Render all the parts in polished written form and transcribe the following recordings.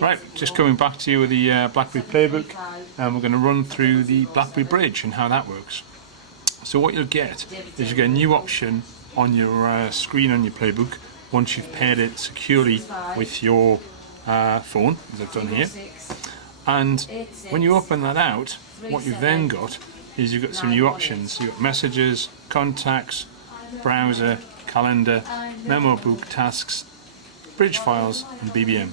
Right, just coming back to you with the BlackBerry Playbook, and we're going to run through the BlackBerry Bridge and how that works. So what you'll get is you get a new option on your screen on your Playbook once you've paired it securely with your phone, as I've done here. And when you open that out, what you've then got is you've got some new options. You've got messages, contacts, browser, calendar, memo book, tasks, bridge files and BBM.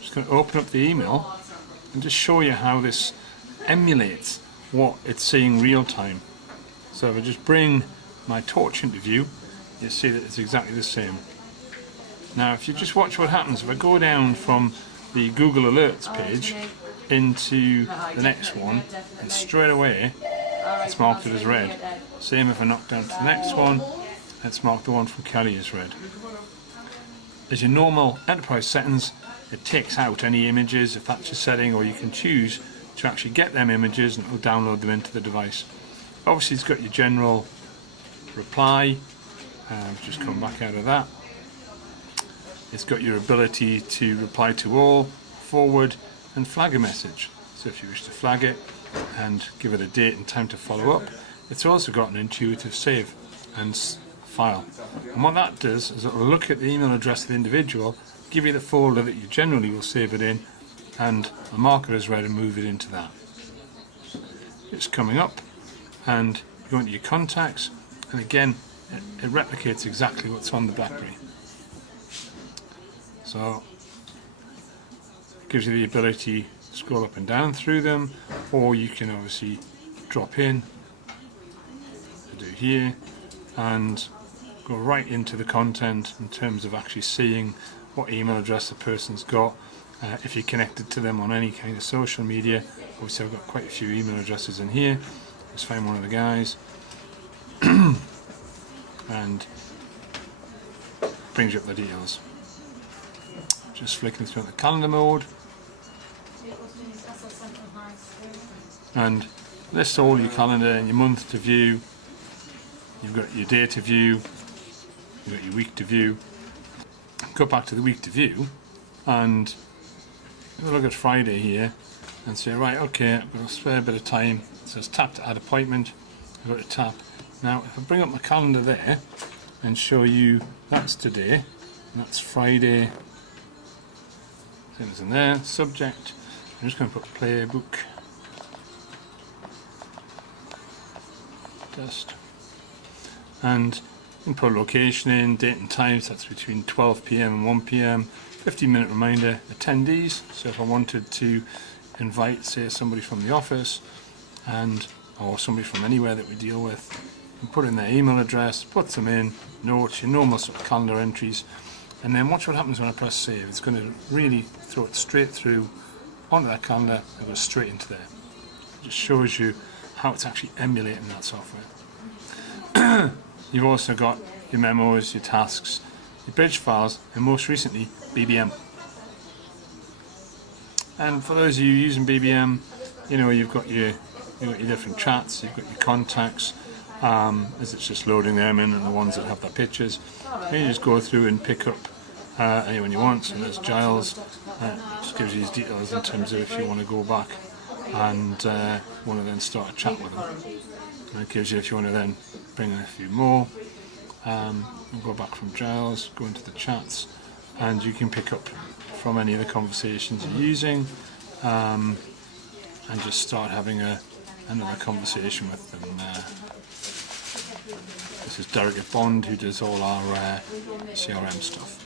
Just going to open up the email and just show you how this emulates what it's seeing real time. So if I just bring my torch into view, you'll see that it's exactly the same. Now if you just watch what happens, if I go down from the Google Alerts page into the next one, and straight away it's marked it as red. Same if I knock down to the next one, it's marked the one from Kelly as red. As your normal enterprise settings, it takes out any images if that's your setting, or you can choose to actually get them images and it'll download them into the device. Obviously it's got your general reply, just come back out of that. It's got your ability to reply to all, forward and flag a message. So if you wish to flag it and give it a date and time to follow up, it's also got an intuitive save and file. And what that does is it will look at the email address of the individual, give you the folder that you generally will save it in, and a marker is red and move it into that. It's coming up and you go into your contacts, and again it replicates exactly what's on the BlackBerry. So it gives you the ability to scroll up and down through them, or you can obviously drop in, do here, and go right into the content in terms of actually seeing what email address the person's got. If you're connected to them on any kind of social media, obviously I've got quite a few email addresses in here. Let's find one of the guys and brings you up the details. Just flicking through the calendar mode and lists all your calendar and your month to view. You've got your day to view, you've got your week to view. Go back to the week to view and look at Friday here and say, right, okay, I've got a spare bit of time. It says tap to add appointment. I've got to tap. Now if I bring up my calendar there and show you that's today, and that's Friday, things in there, subject, I'm just going to put Playbook test, and you can put a location in, date and time, so that's between 12 PM and 1 PM, 15-minute reminder, attendees, so if I wanted to invite, say, somebody from the office and or somebody from anywhere that we deal with, and put in their email address, put them in, notes, your normal sort of calendar entries, and then watch what happens when I press save. It's going to really throw it straight through onto that calendar and go straight into there. It just shows you how it's actually emulating that software. You've also got your memos, your tasks, your bridge files, and most recently BBM. And for those of you using BBM, you know you've got your different chats, you've got your contacts, as it's just loading them in, and the ones that have their pictures. And you just go through and pick up anyone you want. So there's Giles, just gives you his details in terms of if you want to go back and want to then start a chat with them. And it gives you if you want to then bring in a few more. We'll go back from Giles, go into the chats, and you can pick up from any of the conversations you're using, and just start having another conversation with them. This is Derek at Bond, who does all our CRM stuff.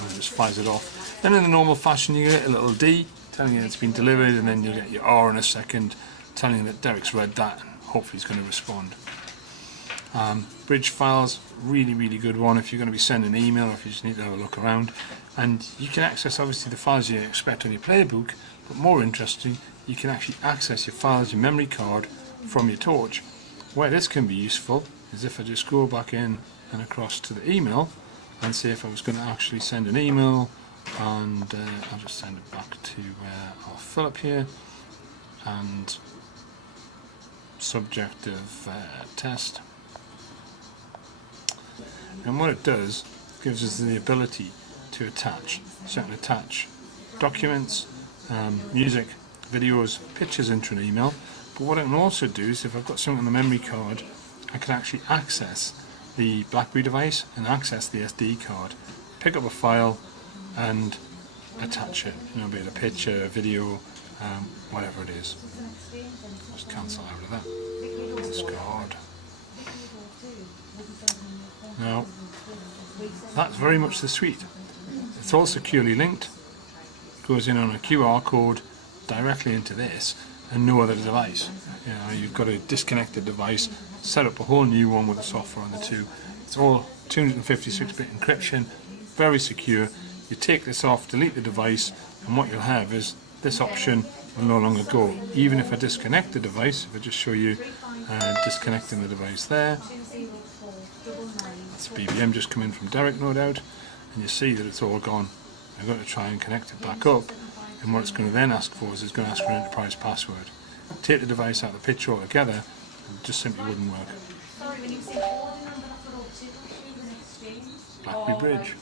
And just fires it off. Then in the normal fashion you get a little D telling you it's been delivered, and then you'll get your R in a second telling you that Derek's read that and hopefully he's going to respond. Bridge files, really good one if you're going to be sending an email or if you just need to have a look around. And you can access obviously the files you expect on your Playbook, but more interesting, you can actually access your files, your memory card from your torch. Where this can be useful is if I just go back in and across to the email and see if I was going to actually send an email, and I'll just send it back to our Philip here, and subject of test. And what it does, gives us the ability to attach. So I can attach documents, music, videos, pictures into an email. But what I can also do is, if I've got something on the memory card, I can actually access the BlackBerry device and access the SD card, pick up a file and attach it, be it a picture, a video, whatever it is. Just cancel out of that. Discard. Now, that's very much the suite. It's all securely linked, goes in on a QR code directly into this and no other device. You've got a disconnected device, set up a whole new one with the software on the two. It's all 256-bit encryption, very secure. You take this off, delete the device, and what you'll have is this option will no longer go. Even if I disconnect the device, if I just show you disconnecting the device there, that's BBM just come in from Derek, no doubt, and you see that it's all gone. I've got to try and connect it back up, and what it's going to then ask for is it's going to ask for an enterprise password. Take the device out of the picture altogether, and it just simply wouldn't work. BlackBerry Bridge.